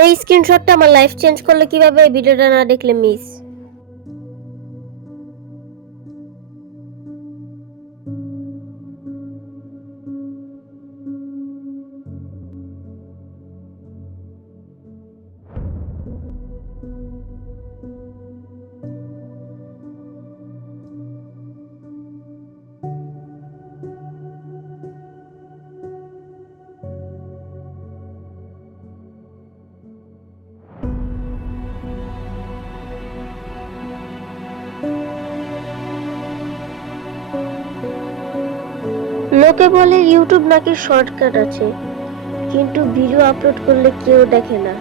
এই স্ক্রিনশটটা আমার লাইফ চেঞ্জ করলে কিভাবে, এই ভিডিওটা না দেখলে মিস। লোকে বলে ইউটিউব নাকি শর্টকাট আছে, কিন্তু ভিডিও আপলোড করলে কেউ দেখে না।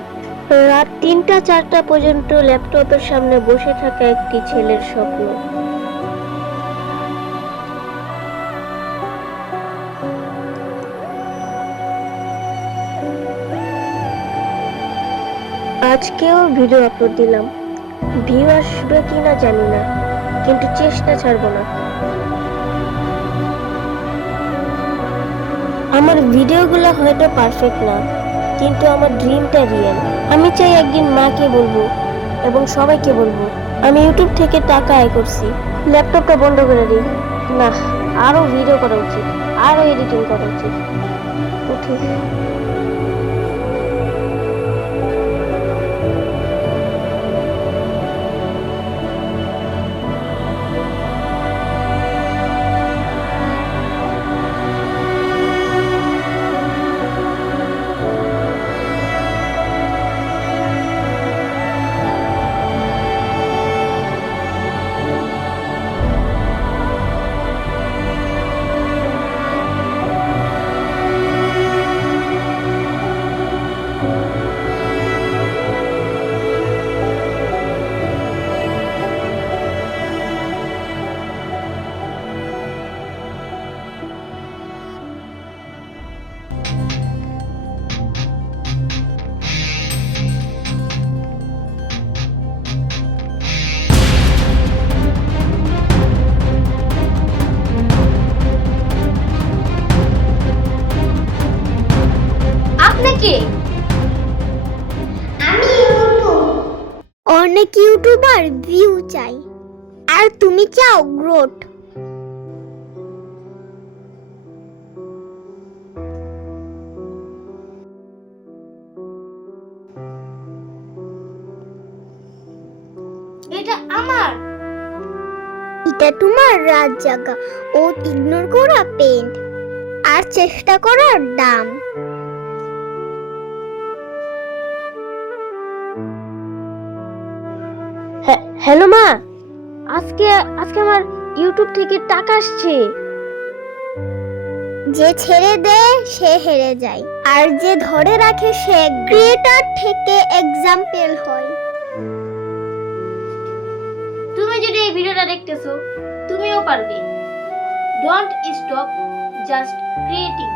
রাত 3টা 4টা পর্যন্ত ল্যাপটপের সামনে বসে থাকা একটি ছেলের স্বপ্ন। আজকেও ভিডিও আপলোড দিলাম। ভিউ আসবে কিনা জানি না, কিন্তু চেষ্টা ছাড়বো না। আমার ভিডিওগুলো হয়তো পারফেক্ট না, কিন্তু আমার ড্রিমটা রিয়েল। আমি চাই একদিন মাকে বলবো এবং সবাইকে বলবো আমি ইউটিউব থেকে টাকা আয় করছি। ল্যাপটপটা বন্ধ করে দিই। না, আরো ভিডিও করা উচিত, আরো এডিটিং করা উচিত। উঠি। আপনাকে আমি অনেক ইউটিউবার ভিউ চাই, আর তুমি চাও গ্রোথ। এটা আমার। এটা তোমার রাত জাগা ও ইগনোর করা পেন্ট আর চেষ্টা করার দাম। হ্যালো মা, আজকে আজকে আমার ইউটিউব থেকে টাকা আসছে। যে ছেড়ে দেয় সে হেরে যায়, আর যে ধরে রাখে সে ক্রিয়েটর থেকে এক্সাম্পল হয়। তুমি যদি এই ভিডিওটা দেখতেছো, তুমিও পারবে। Don't stop, just creating.